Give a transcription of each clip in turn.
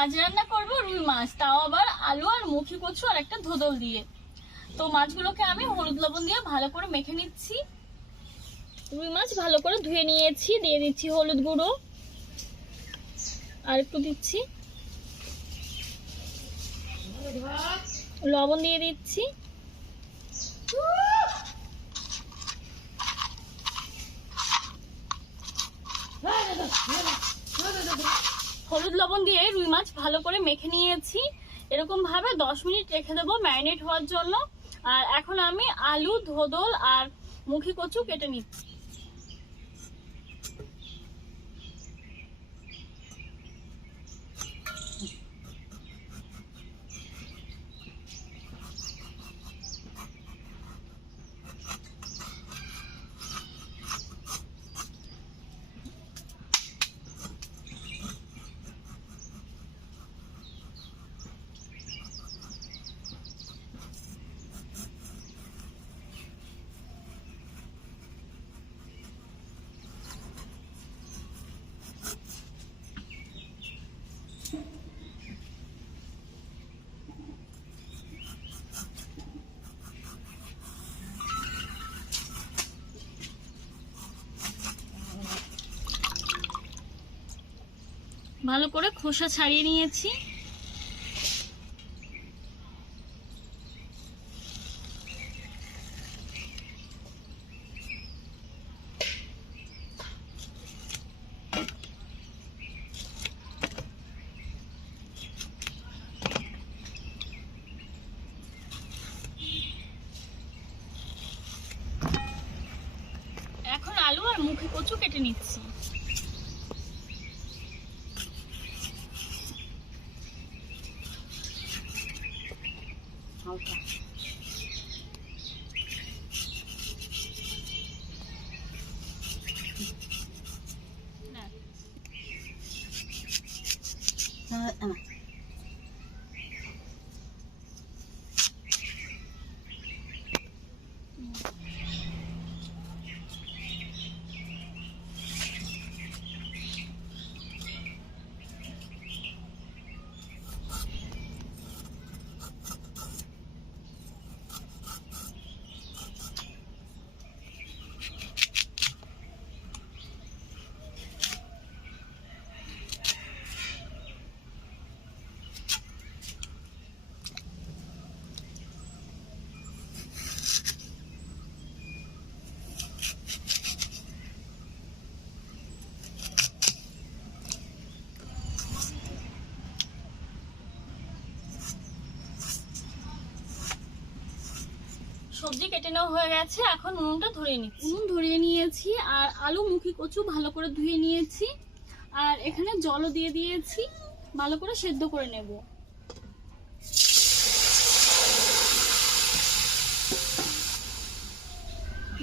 আজ রান্না করব রুই মাছ, তাও আবার আলু আর মুখি কচু আর একটা ধোদল দিয়ে। তো মাছগুলোকে আমি হলুদ লবণ দিয়ে ভালো করে মেখে নিচ্ছি। রুই মাছ ভালো করে ধুয়ে নিয়েছি, দিয়ে দিচ্ছি হলুদ গুঁড়ো আর একটু দিচ্ছি লবণ, দিয়ে দিচ্ছি হলুদ লবণ দিয়ে রুই মাছ ভালো করে মেখে নিয়েছি। এরকম ভাবে 10 মিনিট রেখে দেবো ম্যারিনেট হওয়ার জন্য। আর এখন আমি আলু, ধোদল আর মুখি কচু কেটে নিচ্ছি। ভালো করে খোসা ছাড়িয়ে নিয়েছি। এখন আলু আর মুখি কচু কেটে নিচ্ছি। সবজি কেটে নেওয়া হয়ে গেছে, এখন উনুনটা ধরিয়ে নিচ্ছি। উনুন ধরিয়ে নিয়েছি আর আলু মুখি কচু ভালো করে ধুয়ে নিয়েছি। আর এখানে জলও দিয়ে দিয়েছি, ভালো করে সেদ্ধ করে নেব।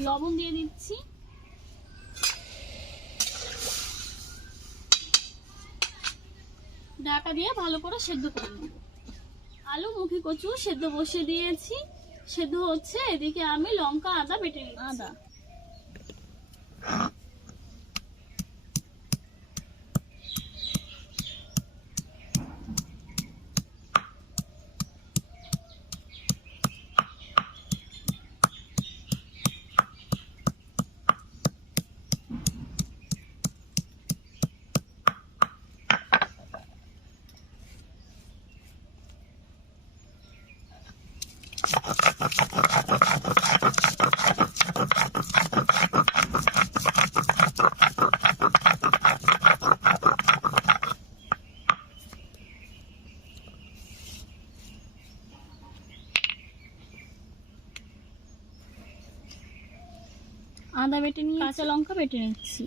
লবণ দিয়ে দিচ্ছি, ঢাকা দিয়ে ভালো করে সেদ্ধ করে নেব। আলু মুখি কচু সেদ্ধ বসিয়ে দিয়েছি, সেদ্ধ হচ্ছে। এদিকে আমি লঙ্কা আদা বেটে নিচ্ছি। আদা বেটে নিয়ে কাঁচা লঙ্কা বেটে নিচ্ছি।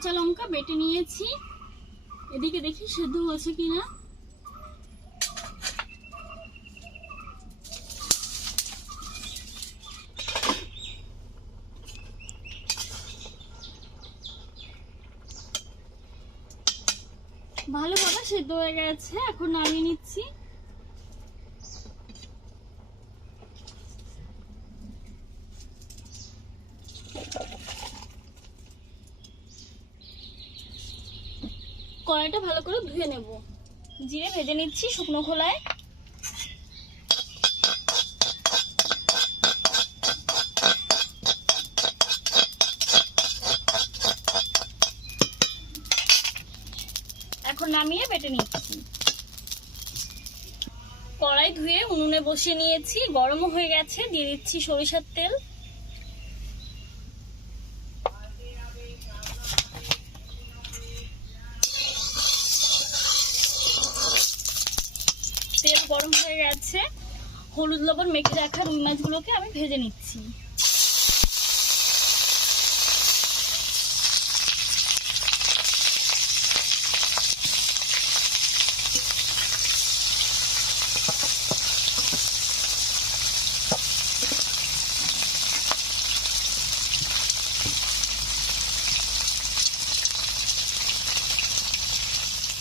কাঁচা লঙ্কা বেটে নিয়েছি। এদিকে দেখি সেদ্ধ হয়েছে কিনা। ভালোভাবে সেদ্ধ হয়ে গেছে, এখন নামিয়ে নিচ্ছি। কড়াইটা ভালো করে ধুয়ে নেব। জিরে ভেজে নিচ্ছি শুকনো খোলায়। এখন নামিয়ে বেটে নিচ্ছি। কড়াই ধুয়ে উনুনে বসিয়ে নিয়েছি, গরমও হয়ে গেছে। দিয়ে দিচ্ছি সরিষার তেল। তেল গরম হয়ে গেছে, হলুদ লবণ মেখে রাখা রুই মাছগুলোকে আমি ভেজে নিচ্ছি।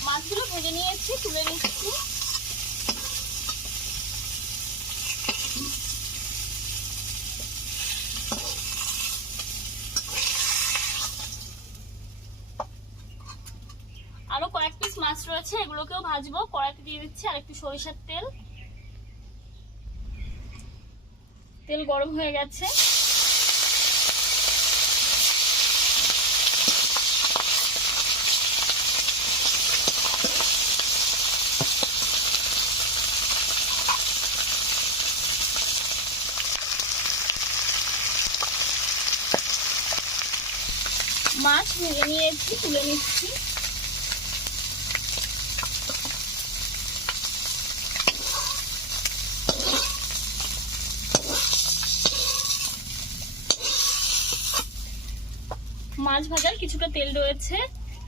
মাছগুলো ভেজে নিয়েছি, তুলে নিচ্ছি। আরো কয়েক পিস মাছ রয়েছে, এগুলোকেও ভাজবো। কড়াইতে দিয়ে দিচ্ছি আর একটু সরিষার তেল। তেল গরম হয়ে গেছে, মাছ ভেজে নিয়েছি, তুলে নিচ্ছি। মাছ ভাজার কিছুটা তেল রয়েছে,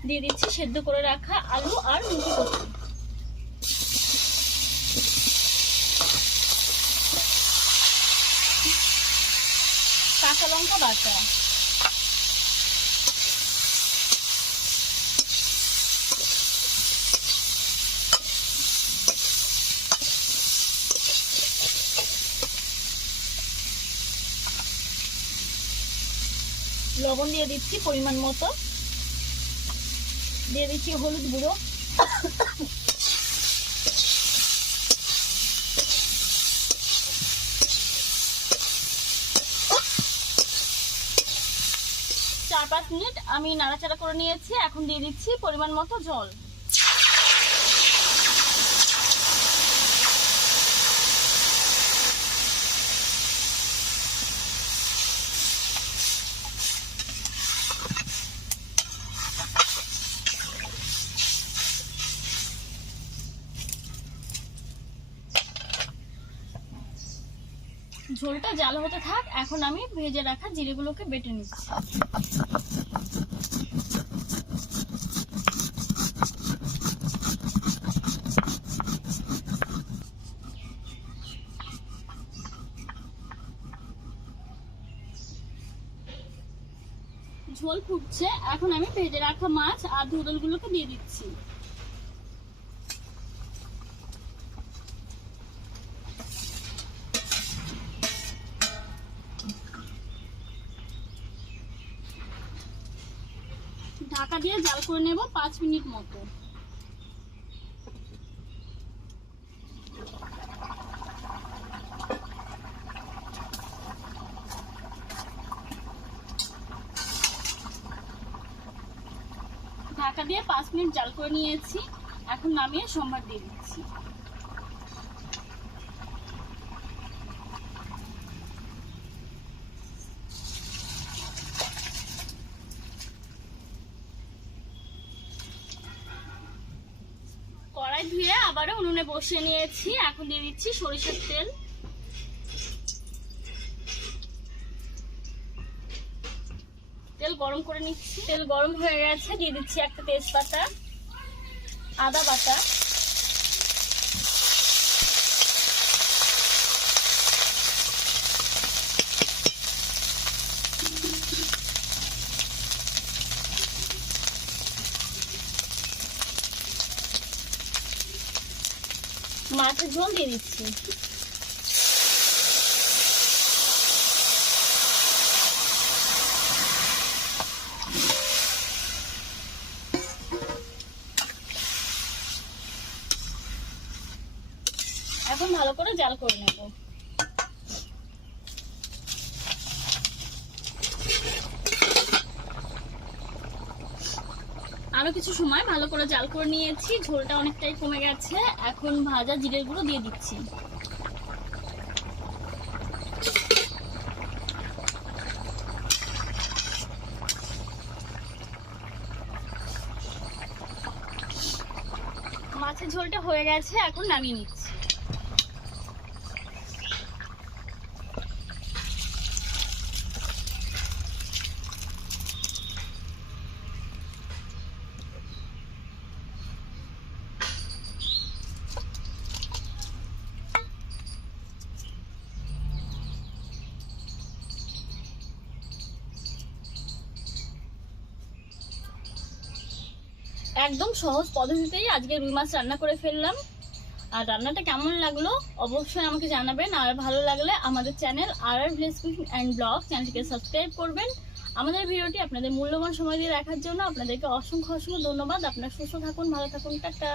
দিয়ে দিচ্ছি সেদ্ধ করে রাখা আলু আর মুখি কচু। কাঁচা লঙ্কা বাটা, লবণ দিয়ে দিচ্ছি পরিমাণ মতো। দিয়ে দিচ্ছি হলুদ গুঁড়ো, চার পাঁচ মিনিট আমি নাড়াচাড়া করে নিয়েছি। এখন দিয়ে দিচ্ছি পরিমাণ মতো জল। ঝোলটা জাল হতে থাক, এখন আমি ভেজে রাখা জিরেগুলোকে বেটে নিচ্ছি। ঝোল ফুটছে, এখন আমি ভেজে রাখা মাছ আর ধুদলগুলোকে দিয়ে দিচ্ছি। ঢাকা দিয়ে জাল করে নেব 5 মিনিট মতো। ঢাকা দিয়ে 5 মিনিট জাল করে নিয়েছি, এখন নামিয়ে সম্বার দিয়ে দিচ্ছি। কড়াই ধুয়ে আবারও উনুনে বসিয়ে নিয়েছি, এখন দিয়ে দিচ্ছি সরিষার তেল। তেল গরম করে নিচ্ছি। তেল গরম হয়ে গেছে, দিয়ে দিচ্ছি একটা তেজপাতা, আদা বাটা, মাছের ঝোল দিয়ে দিচ্ছি। এখন ভালো করে জাল করে নেব। আরো কিছু সময় ভালো করে জাল করে নিয়েছি, ঝোলটা অনেকটাই কমে গেছে। এখন ভাজা জিরের গুঁড়ো দিয়ে দিচ্ছি। মাছের ঝোলটা হয়ে গেছে, এখন নামিয়ে নিচ্ছি। একদম সহজ পদ্ধতিতেই আজকে রুই মাছ রান্না করে ফেললাম। আর রান্নাটা কেমন লাগলো অবশ্যই আমাকে জানাবেন। আর ভালো লাগলে আমাদের চ্যানেল আর ভিলেজ কুকিং অ্যান্ড ব্লগ চ্যানেলটিকে সাবস্ক্রাইব করবেন। আমাদের ভিডিওটি আপনাদের মূল্যবান সময় দিয়ে দেখার জন্য আপনাদেরকে অসংখ্য ধন্যবাদ। আপনারা সুস্থ থাকুন, ভালো থাকুন, টাটা।